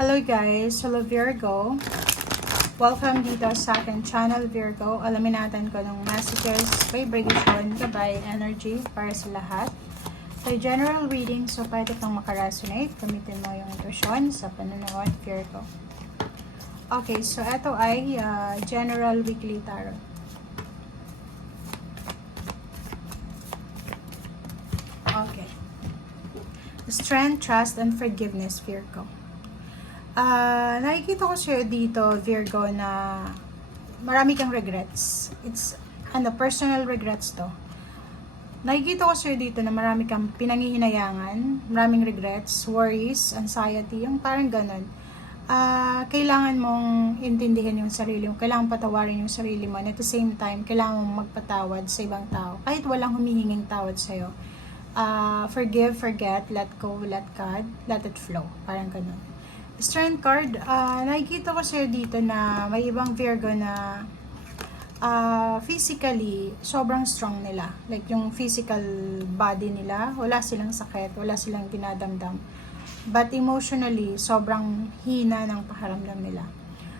Hello guys, hello Virgo. Welcome dito sa akin channel Virgo. Alamin natin kung anong messages, vibration, gabay, energy para sa lahat. So general reading, so pwede kang makaresonate. Gamitin mo yung intuition sa panonood Virgo. Okay, so ito ay general weekly tarot. Okay. Strength, trust, and forgiveness, Virgo. Nakikita ko sa'yo dito, Virgo, na marami kang regrets. It's, personal regrets to. Nakikita ko sa'yo dito na marami kang pinangihinayangan, maraming regrets, worries, anxiety, yung parang ganun. Kailangan mong intindihin yung sarili mo, kailangan patawarin yung sarili mo, and at the same time, kailangan mong magpatawad sa ibang tao, kahit walang humihinging tawad sa'yo. Forgive, forget, let go, let God, let it flow. Parang ganun. Strength card, nakikita ko sa'yo dito na may ibang Virgo na physically, sobrang strong nila. Like yung physical body nila, wala silang sakit, wala silang dinadamdam. But emotionally, sobrang hina ng pakiramdam nila.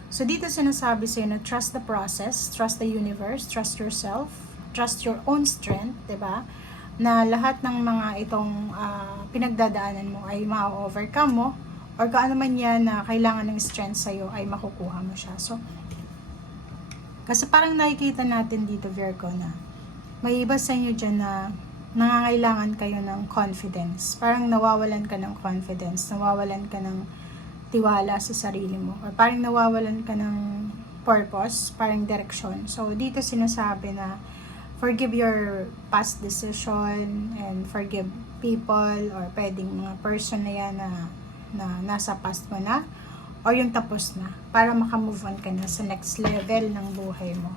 So dito sinasabi sa'yo na trust the process, trust the universe, trust yourself, trust your own strength, diba? Na lahat ng mga itong pinagdadaanan mo ay ma-overcome mo, or kaano man yan na kailangan ng strength sa'yo ay makukuha mo siya. So, kasi parang nakikita natin dito, Virgo, na may iba sa inyo dyan na nangangailangan kayo ng confidence. Parang nawawalan ka ng confidence, nawawalan ka ng tiwala sa sarili mo, or parang nawawalan ka ng purpose, parang direksyon. So, dito sinasabi na forgive your past decision and forgive people, or pwedeng mga person na yan na nasa past mo na, or yung tapos na, para makamove on ka na sa next level ng buhay mo.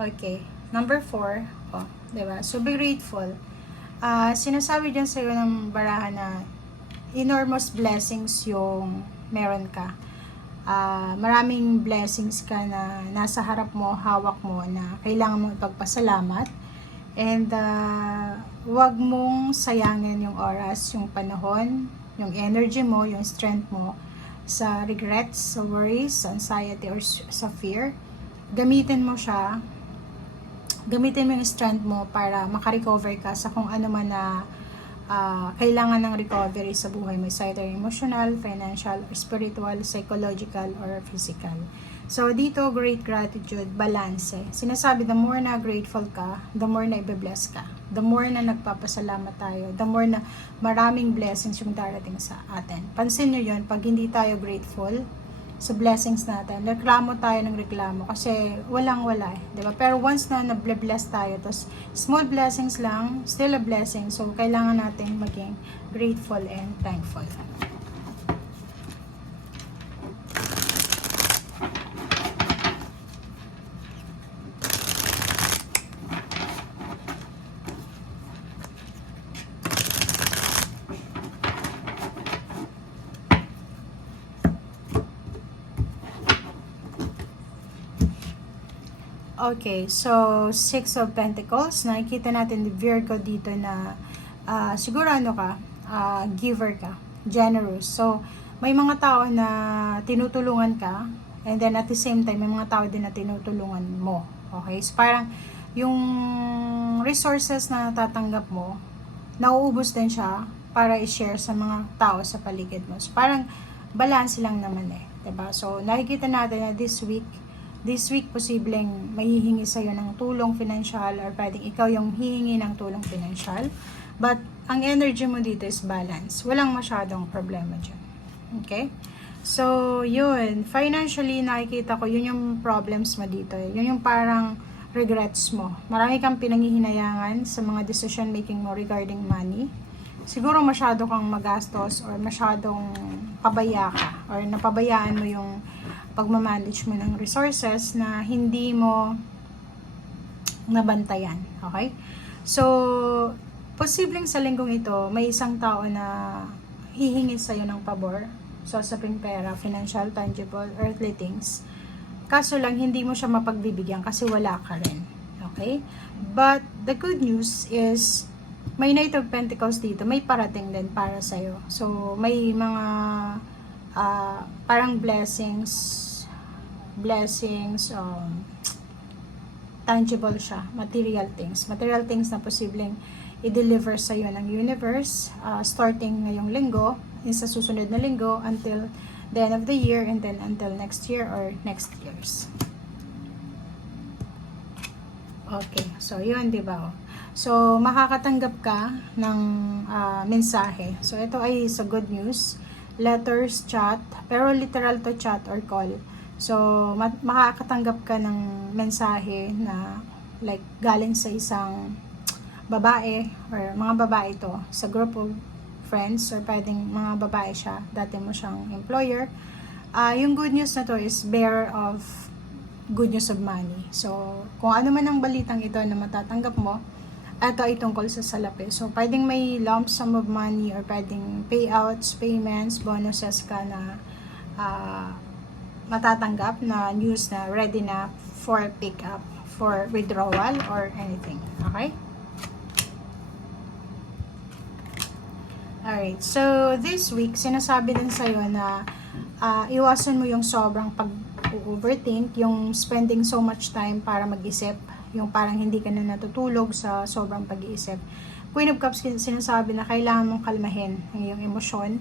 Okay, number 4, diba? So be grateful. Sinasabi dyan sa'yo ng barahan na enormous blessings yung meron ka. Maraming blessings ka na nasa harap mo, hawak mo, na kailangan mong ipagpasalamat. And wag mong sayangin yung oras, yung panahon, yung energy mo, yung strength mo sa regrets, sa worries, sa anxiety, or sa fear. Gamitin mo siya, gamitin mo yung strength mo para makarecover ka sa kung ano man na kailangan ng recovery sa buhay mo, either emotional, financial, spiritual, psychological, or physical. So, dito, great gratitude, balance. Sinasabi, the more na grateful ka, the more na ibe-bless ka. The more na nagpapasalamat tayo, the more na maraming blessings yung darating sa atin. Pansin nyo yun, pag hindi tayo grateful sa blessings natin, reklamo tayo ng reklamo kasi walang-wala diba? Pero once na na-bless tayo, tapos small blessings lang, still a blessing. So, kailangan natin maging grateful and thankful. Okay, so 6 of Pentacles, nakikita natin ni Virgo dito na siguro giver ka, generous. So, may mga tao na tinutulungan ka, and then at the same time, may mga tao din na tinutulungan mo. Okay, so parang yung resources na tatanggap mo, nauubos din siya para i-share sa mga tao sa paligid mo. So, parang balance lang naman diba? So, nakikita natin na this week, posibleng mahihingi sa'yo ng tulong financial, or pwedeng ikaw yung hihingi ng tulong financial. But, ang energy mo dito is balance. Walang masyadong problema dyan. Okay? So, yun. Financially, nakikita ko, yun yung problems mo dito. Yun yung parang regrets mo. Marami kang pinanghihinayangan sa mga decision making mo regarding money. Siguro masyado kang magastos, or masyadong pabaya ka, or napabayaan mo yung pagmamanage mo ng resources na hindi mo nabantayan. Okay? So, posibleng sa linggong ito, may isang tao na hihingi sa'yo ng pabor. So, sa pera, financial, tangible, earthly things. Kaso lang, hindi mo siya mapagbibigyan kasi wala ka rin. Okay? But, the good news is, may Knight of Pentacles dito, may parating din para sa'yo. So, may mga parang blessings, tangible siya, material things na posibleng i-deliver sa iyo ng universe, starting ngayong linggo, sa susunod na linggo, until the end of the year, and then until next year or next years. Okay, so yun, di ba? So, makakatanggap ka ng mensahe. So, ito ay sa good news, letters, chat, pero literal to chat or call. So, makakatanggap ka ng mensahe na like galing sa isang babae or mga babae to sa group of friends or pwedeng mga babae siya, dati mo siyang employer. Yung good news na to is bearer of good news of money. So, kung ano man ang balitang ito na matatanggap mo, ito ay tungkol sa salapi. So, pwedeng may lump sum of money or pwedeng payouts, payments, bonuses ka na matatanggap na news na ready na for pick up, for withdrawal or anything. Okay? Alright, so this week, sinasabi din sa'yo na iwasan mo yung sobrang pag-overthink, yung spending so much time para mag-isip, yung parang hindi ka na natutulog sa sobrang pag-iisip. Queen of Cups, sinasabi na kailangan mong kalmahin ang iyong emosyon,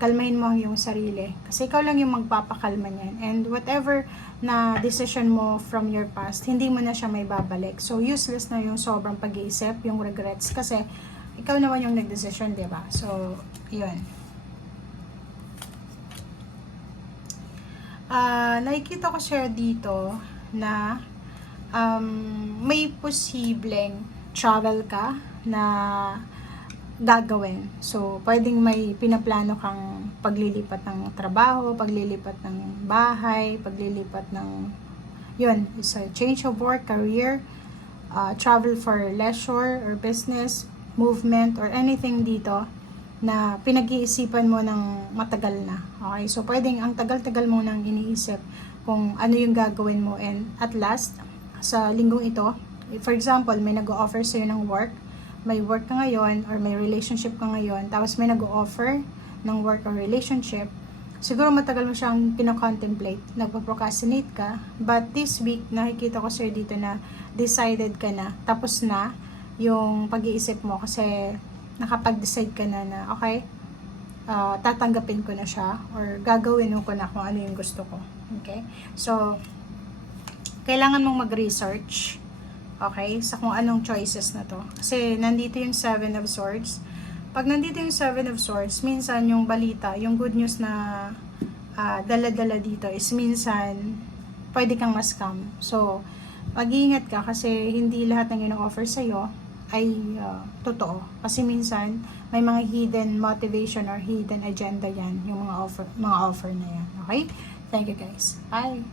kalmahin mo ang iyong sarili. Kasi ikaw lang yung magpapakalma niyan. And whatever na decision mo from your past, hindi mo na siya may babalik. So, useless na yung sobrang pag-iisip, yung regrets. Kasi, ikaw naman yung nag-decision, diba? So, yun. Nakikita ko siya dito na may posibleng travel ka na gagawin. So, pwedeng may pinaplano kang paglilipat ng trabaho, paglilipat ng bahay, paglilipat ng, yun, is a change of work, career, travel for leisure or business, movement, or anything dito na pinag-iisipan mo ng matagal na. Okay? So, pwedeng ang tagal-tagal mo nang iniisip kung ano yung gagawin mo, and at last, sa linggong ito, for example, may nag-o-offer sa'yo ng work, may work ka ngayon or may relationship ka ngayon, tapos may nag-o-offer ng work or relationship, siguro matagal mo siyang pinakontemplate, nagpa-procrastinate ka, but this week, nakikita ko sa'yo dito na decided ka na, tapos na yung pag-iisip mo kasi nakapag-decide ka na na, okay, tatanggapin ko na siya or gagawin ko na kung ano yung gusto ko. Okay? So, kailangan mong mag-research, okay, sa kung anong choices na to. Kasi nandito yung 7 of Swords. Pag nandito yung 7 of Swords, minsan yung balita, yung good news na dala-dala dito is minsan pwede kang ma-scam. So, mag-iingat ka kasi hindi lahat ng ino-offer sa'yo ay totoo. Kasi minsan may mga hidden motivation or hidden agenda yan, yung mga offer na yan. Okay? Thank you guys. Bye!